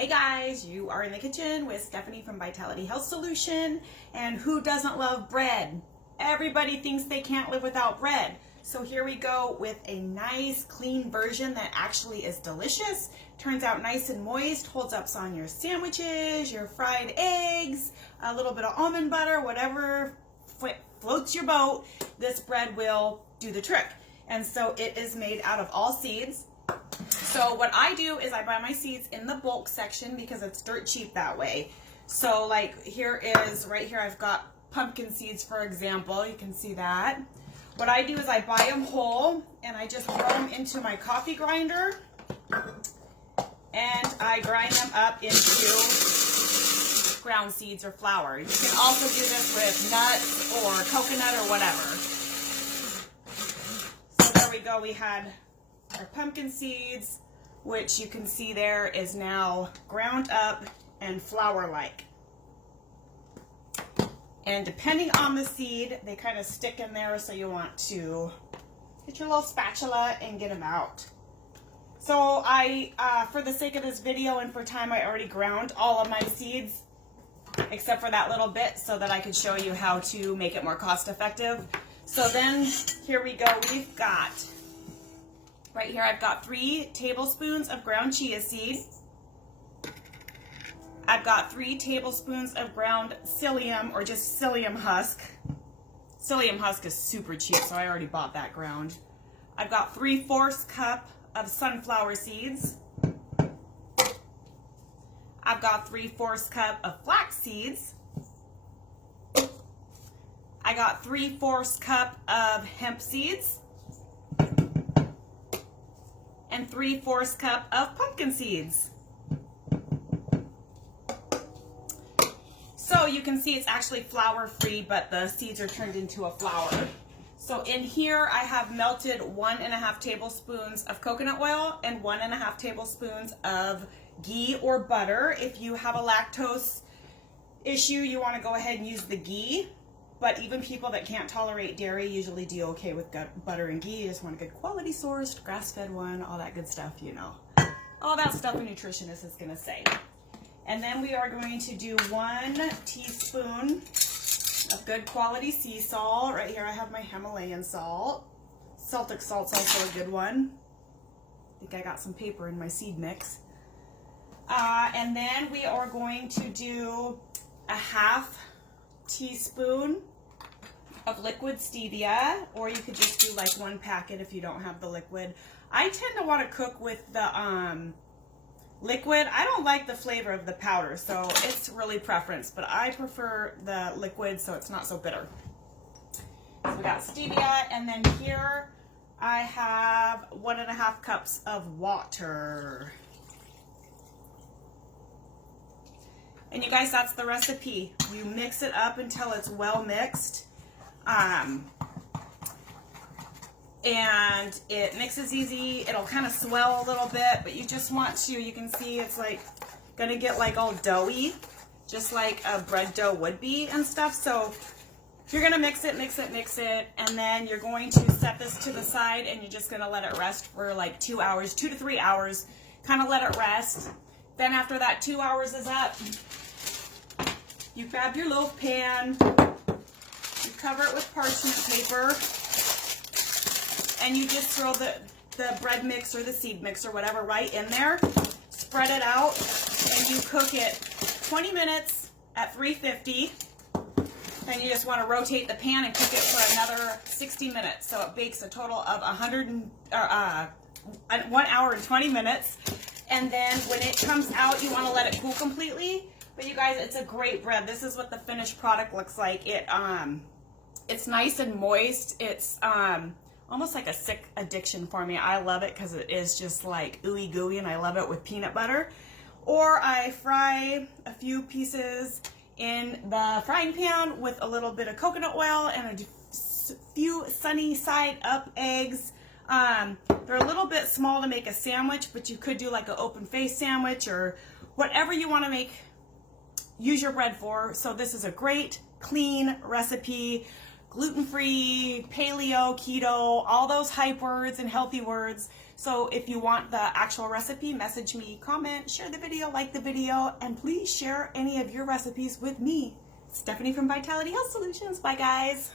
Hey guys, you are in the kitchen with Stephanie from Vitality Health Solution. And who doesn't love bread? Everybody thinks they can't live without bread. So here we go with a nice clean version that actually is delicious. Turns out nice and moist, holds up on your sandwiches, your fried eggs, a little bit of almond butter, whatever floats your boat. This bread will do the trick. And so it is made out of all seeds. So what I do is I buy my seeds in the bulk section because it's dirt cheap that way. So like here is, right here I've got pumpkin seeds, for example. You can see that. What I do is I buy them whole and I just throw them into my coffee grinder and I grind them up into ground seeds or flour. You can also do this with nuts or coconut or whatever. So there we go. We had our pumpkin seeds, which you can see there is now ground up and flour-like. And depending on the seed, they kind of stick in there, so you want to get your little spatula and get them out. So I, for the sake of this video and for time, I already ground all of my seeds, except for that little bit, so that I could show you how to make it more cost-effective. So then, here we go. We've got, right here, I've got 3 tablespoons of ground chia seed. I've got 3 tablespoons of ground psyllium, or just psyllium husk. Psyllium husk is super cheap, so I already bought that ground. I've got 3/4 cup of sunflower seeds. I've got 3/4 cup of flax seeds. I got 3/4 cup of hemp seeds. And 3/4 cup of pumpkin seeds. So you can see it's actually flour free, but the seeds are turned into a flour. So in here I have melted 1.5 tablespoons of coconut oil and 1.5 tablespoons of ghee or butter. If you have a lactose issue, you want to go ahead and use the ghee. But even people that can't tolerate dairy usually do okay with butter and ghee. You just want a good quality sourced, grass-fed one, all that good stuff, you know. All that stuff a nutritionist is going to say. And then we are going to do 1 teaspoon of good quality sea salt. Right here I have my Himalayan salt. Celtic salt's also a good one. I think I got some paper in my seed mix. And then we are going to do a 1/2 teaspoon of liquid stevia, or you could just do like 1 packet if you don't have the liquid. I tend to want to cook with the liquid. I don't like the flavor of the powder, so it's really preference, but I prefer the liquid so it's not so bitter. So we got stevia, and then here I have 1.5 cups of water. And you guys, that's the recipe. You mix it up until it's well mixed. And it mixes easy. It'll kind of swell a little bit, but you just want to, you can see it's like gonna get like all doughy, just like a bread dough would be and stuff. So you're gonna mix it, and then you're going to set this to the side and you're just gonna let it rest for like 2 hours, 2 to 3 hours, kind of let it rest. Then after that 2 hours is up, you grab your loaf pan, you cover it with parchment paper, and you just throw the bread mix or the seed mix or whatever right in there, spread it out, and you cook it 20 minutes at 350. Then you just want to rotate the pan and cook it for another 60 minutes. So it bakes a total of 1 hour and 20 minutes. And then when it comes out, you want to let it cool completely. But you guys, it's a great bread. This is what the finished product looks like. It's nice and moist. It's almost like a sick addiction for me. I love it because it is just like ooey gooey, and I love it with peanut butter. Or I fry a few pieces in the frying pan with a little bit of coconut oil and a few sunny side up eggs. They're a little bit small to make a sandwich, but you could do like an open face sandwich or whatever you want to make, use your bread for. So this is a great clean recipe, gluten-free, paleo, keto, all those hype words and healthy words. So if you want the actual recipe, message me, comment, share the video, like the video, and please share any of your recipes with me. Stephanie from Vitality Health Solutions. Bye, guys.